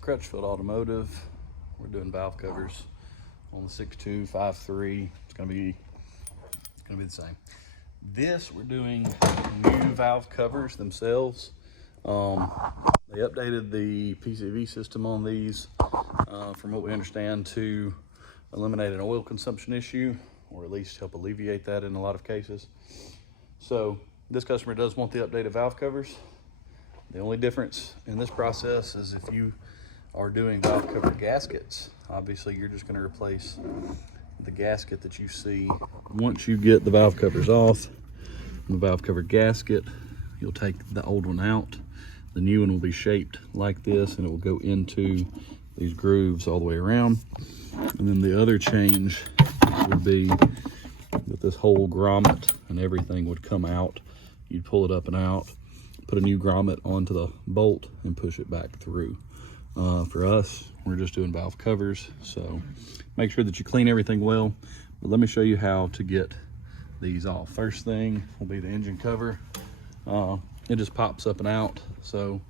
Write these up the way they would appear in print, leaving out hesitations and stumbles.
Crutchfield Automotive. We're doing valve covers on the 6.2, 5.3. It's gonna be the same. This, we're doing new valve covers themselves. They updated the PCV system on these, from what we understand, to eliminate an oil consumption issue, or at least help alleviate that in a lot of cases. So this customer does want the updated valve covers. The only difference in this process is if you are doing valve cover gaskets, obviously you're just going to replace the gasket that you see. Once you get the valve covers off, the valve cover gasket, you'll take the old one out. The new one will be shaped like this, and it will go into these grooves all the way around. And then the other change would be that this whole grommet and everything would come out. You'd pull it up and out, put a new grommet onto the bolt, and push it back through. For us, we're just doing valve covers, so make sure that you clean everything well. But let me show you how to get these off. First thing will be the engine cover. It just pops up and out, so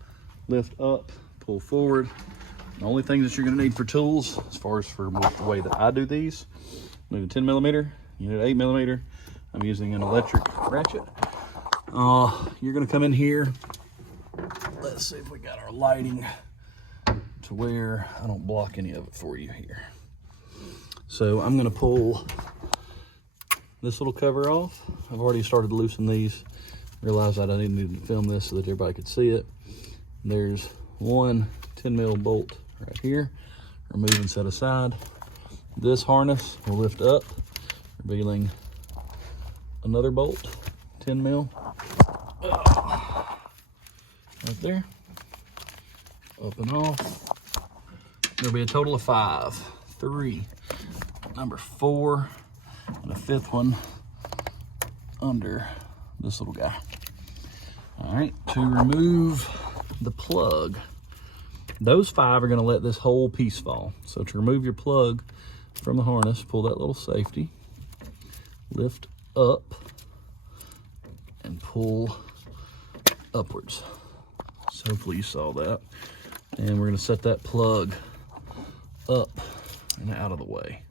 lift up, pull forward. The only things that you're going to need for tools, as far as for the way that I do these, you need a 10 millimeter, you need an 8 millimeter. I'm using an electric ratchet. You're going to come in here. Let's see if we got our lighting to where I don't block any of it for you here. So I'm going to pull this little cover off. I've already started to loosen these. Realized that I needed to film this so that everybody could see it. There's one 10 mil bolt right here. Remove and set aside. This harness will lift up, revealing another bolt, 10 mil. Right there. Up and off. There'll be a total of 5, 3, number 4, and a 5th one under this little guy. All right, to remove the plug, those 5 are going to let this whole piece fall. So to remove your plug from the harness, pull that little safety, lift up, and pull upwards. So hopefully you saw that. And we're going to set that plug up and out of the way.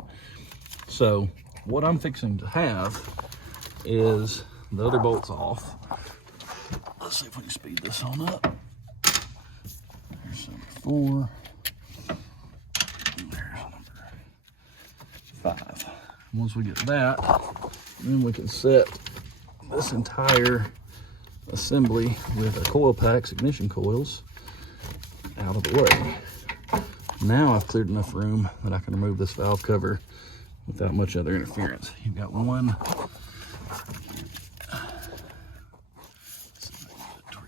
So what I'm fixing to have is the other bolts off. Let's see if we can speed this on up. There's number 4. And there's number 5. Once we get that, then we can set this entire assembly with our coil packs, ignition coils, out of the way. Now I've cleared enough room that I can remove this valve cover without much other interference. You've got one, where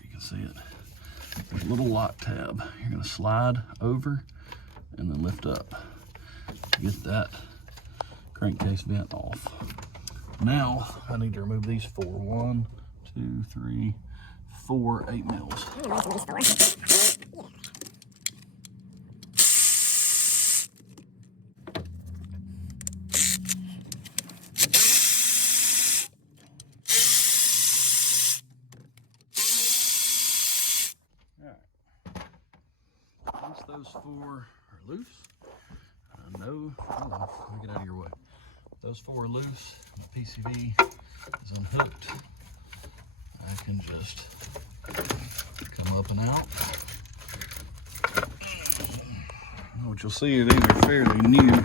you can see it. There's a little lock tab. You're going to slide over and then lift up. Get that crankcase vent off. Now I need to remove these 4. 1, 2, 3, 4 8 mils. Once those 4 are loose, no, hold on, let me get out of your way. Those 4 are loose, the PCV is unhooked. I can just come up and out. What you'll see, these are fairly new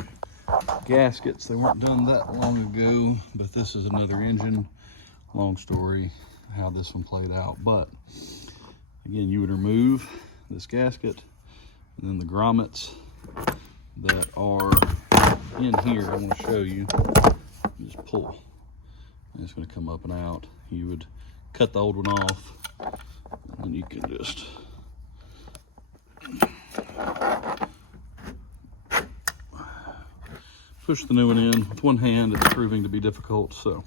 gaskets. They weren't done that long ago, but this is another engine. Long story how this one played out. But again, you would remove this gasket, and then the grommets that are in here, I want to show you. Just pull, and it's going to come up and out. You would cut the old one off, and you can just push the new one in with one hand. It's proving to be difficult, so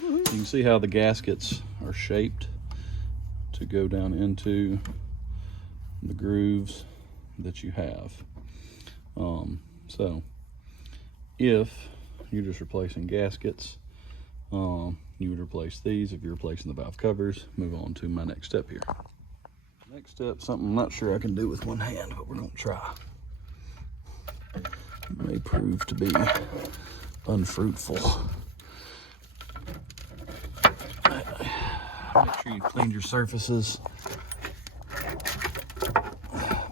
you can see how the gaskets are shaped to go down into the grooves that you have. So if you're just replacing gaskets, you would replace these. If you're replacing the valve covers, move on to my next step here. Next step, something I'm not sure I can do with one hand, but we're gonna try. It may prove to be unfruitful. Make sure you've cleaned your surfaces.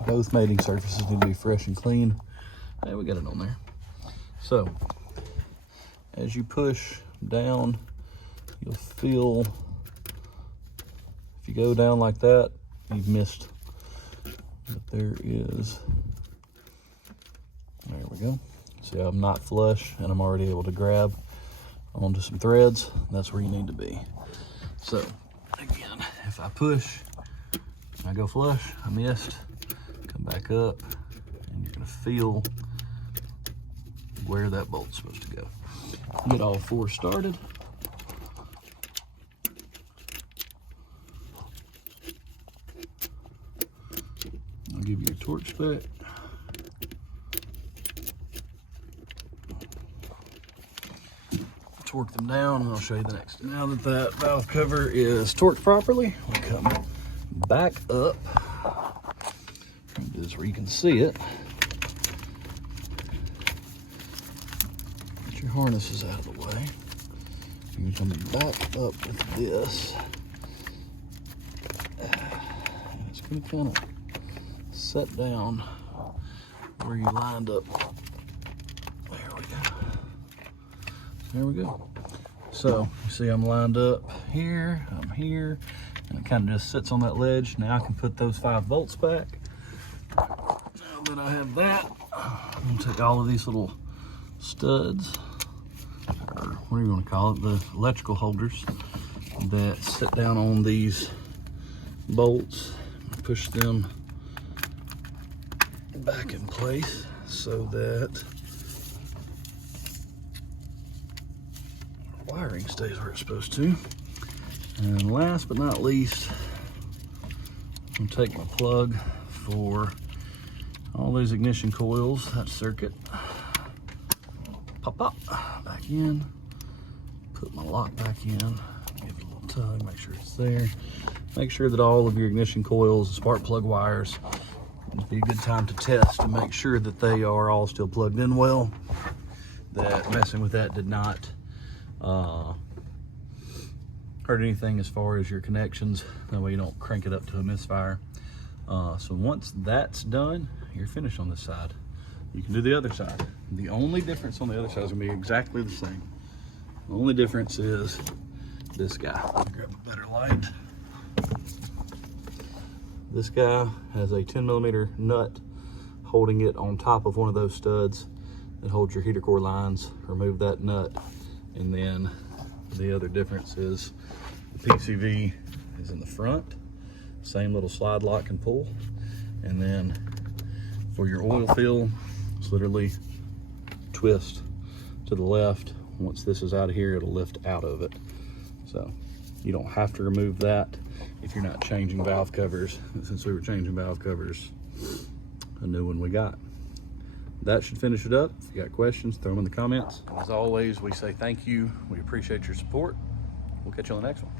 Both mating surfaces need to be fresh and clean. Hey, we got it on there. So, as you push down, you'll feel, if you go down like that, you've missed. But there is, there we go. See, I'm not flush and I'm already able to grab onto some threads. That's where you need to be. So, again, if I push, I go flush, I missed, come back up, and you're gonna feel where that bolt's supposed to go. Get all four started. I'll give you a torque spec. Torque them down and I'll show you the next step. Now that that valve cover is torqued properly, we'll come back up. This is where you can see it. Get your harnesses out of the way. You can come back up with this. And it's going to kind of set down where you lined up. There we go. There we go. So you see I'm lined up here, I'm here, and it kind of just sits on that ledge. Now I can put those 5 bolts back. Now that I have that, I'm gonna take all of these little studs, or what do you want to call it, the electrical holders that sit down on these bolts, and push them back in place so that wiring stays where it's supposed to. And last but not least, I'm gonna take my plug for all those ignition coils, that circuit. Pop, back in. Put my lock back in. Give it a little tug, make sure it's there. Make sure that all of your ignition coils, spark plug wires, it'd be a good time to test to make sure that they are all still plugged in well. That messing with that did not hurt anything as far as your connections. That way you don't crank it up to a misfire. So once that's done, you're finished on this side. You can do the other side. The only difference on the other side is gonna be exactly the same. The only difference is this guy. Grab a better light. This guy has a 10mm nut holding it on top of one of those studs that holds your heater core lines. Remove that nut. And then the other difference is the PCV is in the front, same little slide lock and pull. And then for your oil fill, it's literally twist to the left. Once this is out of here, it'll lift out of it. So you don't have to remove that if you're not changing valve covers. And since we were changing valve covers, a new one we got. That should finish it up. If you got questions, throw them in the comments. As always, we say thank you. We appreciate your support. We'll catch you on the next one.